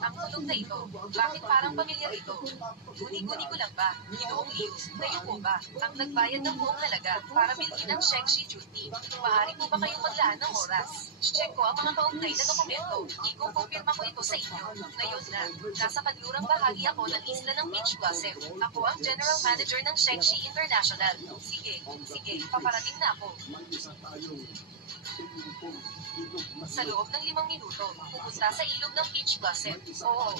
Ang tulog na ito, bakit parang pamilyar ito? Guni-guni ko lang ba? Ginoong Liu, kayo po ba? Ang nagbayad ng buong halaga para bilhin ang Shengshi duty. Maaari po ba kayong maglaan ng oras? Check ko ang mga kaugnay na dokumento. Iko-confirma ko ito sa inyo. Ngayon na, nasa kanlurang bahagi ako ng isla ng Peach Blossom. Ako ang General Manager ng Shengshi International. Sige, paparating na ako. Sa loob ng 5 minuto, pupunta sa ilog ng Peach Blossom. Oo.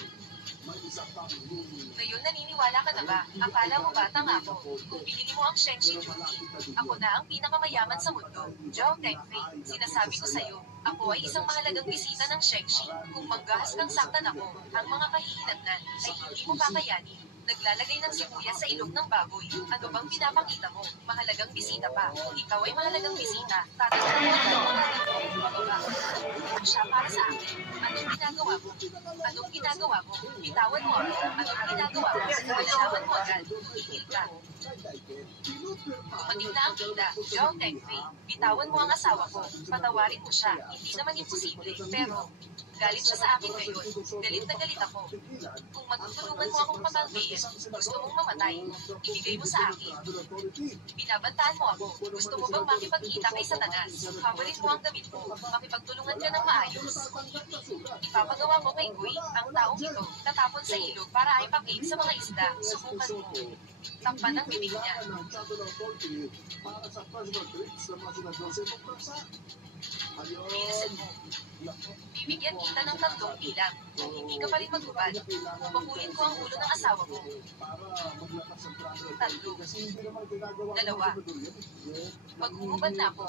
Ngayon naniniwala ka na ba? Akala mo batang ako. Kung binili mo ang Shengshi duty, ako na ang pinakamayaman sa mundo. Zhao Tengfei, sinasabi ko sa'yo, ako ay isang mahalagang bisita ng Shengshi. Kung manggahas kang saktan ako, ang mga kahihinatnan ay hindi mo kakayanin. Naglalagay ng sibuyas sa ilog ng baboy. Ano bang pinapakita mo? Mahalagang bisita pa. Kung ikaw ay mahalagang bisita, tatanungin mo ang mga bababa. Siya para sa akin. Anong ginagawa mo? Anong ginagawa mo? Bitawan mo ako. Anong ginagawa mo? Malalaman mo agad. Hihil ka. Dumating na ang kita. Zhao Tengfei, bitawan mo ang asawa ko. Patawarin mo siya. Hindi naman imposible. Pero, galit siya sa akin ngayon. Galit na galit ako. Kung matutulungan mo akong patalbihin, gusto mong mamatay, ibigay mo sa akin. Binabantaan mo ako. Gusto mo bang makipagkita kay Satanas? Paborit mo ang damit mo. Makipagtulungan ka ng maayos. Kung hindi, ipapagawa ko kay Gui, ang taong ito, tatapon sa ilog para ay pakig sa mga isda. Subukan mo. Takpan ang bibig niya. Bilisan mo. Bibigyan kita ng 3 bilang. Kung hindi ka pa rin maghubad, pupakulin ko ang ulo ng asawa mo. 3. 2. Maghuhubad na ako.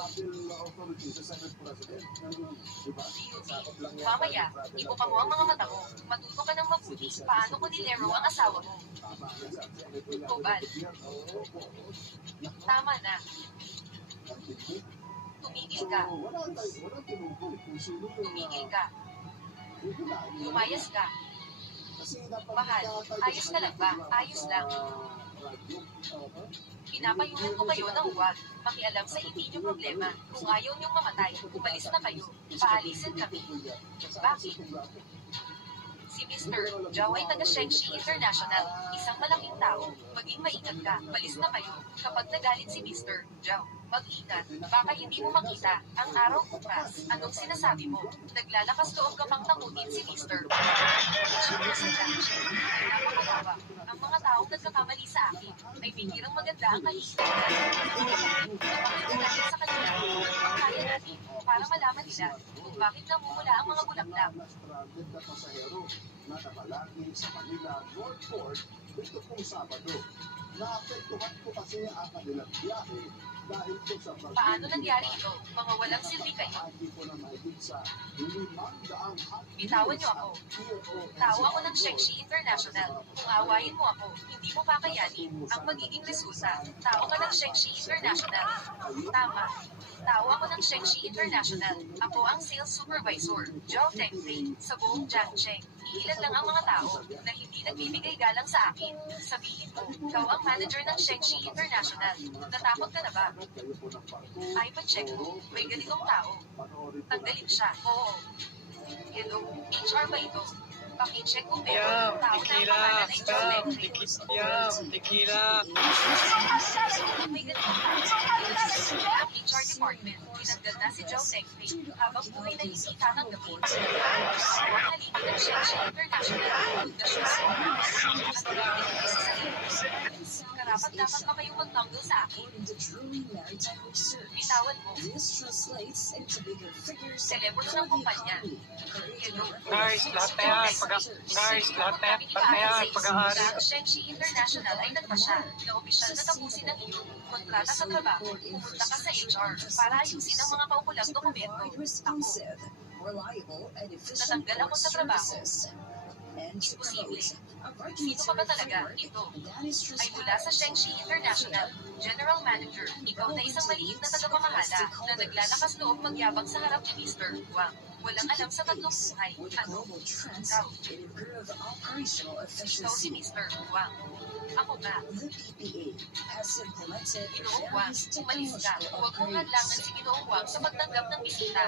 Mamaya, ibuka mo ang mga mata mo. Matuto ka ng mabuti. Paano ko nilero ang asawa mo? Hubad. Tama na. Tumigil ka. Tumigil ka. Lumayas ka. Mahal, ayos ka lang ba? Ayos lang. Pinapayuhan ko kayo na huwag makialam sa hindi niyo problema. Kung ayaw niyong mamatay, umalis na kayo. Paalisin kami. Bakit? Si Mr. Zhao ay taga-Shengshi International, isang malaking tao. Maging maingat ka, malis na kayo. Kapag nagalit si Mr. Zhao, mag-ingat, baka hindi mo makita ang araw bukas. Anong sinasabi mo? Naglalakas loob ka pang takutin si Mr. Napakatawa. Ang mga taong nagkakamali sa akin ay bihirang maganda ang kahihinatnan. Napakagagalit sa kanila. Ang kaya natin para malaman nila kung bakit namumula ang mga bulaklak. Na nakalagi sa Manila Northport ito pong Sabado. Naapektuhan ko kasi ang kanilang biyahe dahil po sa Paano nangyari ito? Mga walang silbi kayo. Bitawan niyo ako. Tao ako ng Shengshi International. Kung awayin mo ako, hindi mo kakayanin ang magiging resulta. Tao ka ng Shengshi International. Tama. Tao ako ng Shengshi International. Ako ang sales supervisor, Zhao Tengfei, sa buong Jiangcheng. Ilan lang ang mga tao na hindi nagbibigay galang sa akin. Sabihin mo, ikaw ang manager ng Shengshi International. Natakot ka na ba? Ay, pa-check mo. May ganitong tao. Tanggalin siya. Oo. Hello, HR ba ito? Paki-check kung meron tao na ang pangalan ay Zhao Tengfei. Tequila. May ganitong tao. Ang HR department, tinanggal na si Zhao Tengfei habang buhay na hindi tatanggapin. Ako ang haligi ng Shengshi International. Pundasyon sa karapat-dapat ba kayong magtanggol sa akin? Bitawan mo. Telepono ng kumpanya. Hello. Guys, lahat na yan. Pag-aari. Ang Shengshi International ay nagpasya na opisyal na tapusin ang iyong kontrata sa trabaho. Pumunta ka sa HR para ayusin ang mga kaukulang dokumento. Natanggal ako sa trabaho. Imposible. Sino ka ba talaga? Ito ay mula sa Shengshi International. General Manager, ikaw na isang maliit na tagapamahala na naglalakas loob magyabang sa harap ni Mr. Wang. Walang alam sa 3 buhay. Ano? Ikaw. Ikaw si Mr. Wang. Ako nga. Ginoong Wang, umalis ka. Huwag mong hadlangan si Ginoong Wang sa pagtanggap ng bisita.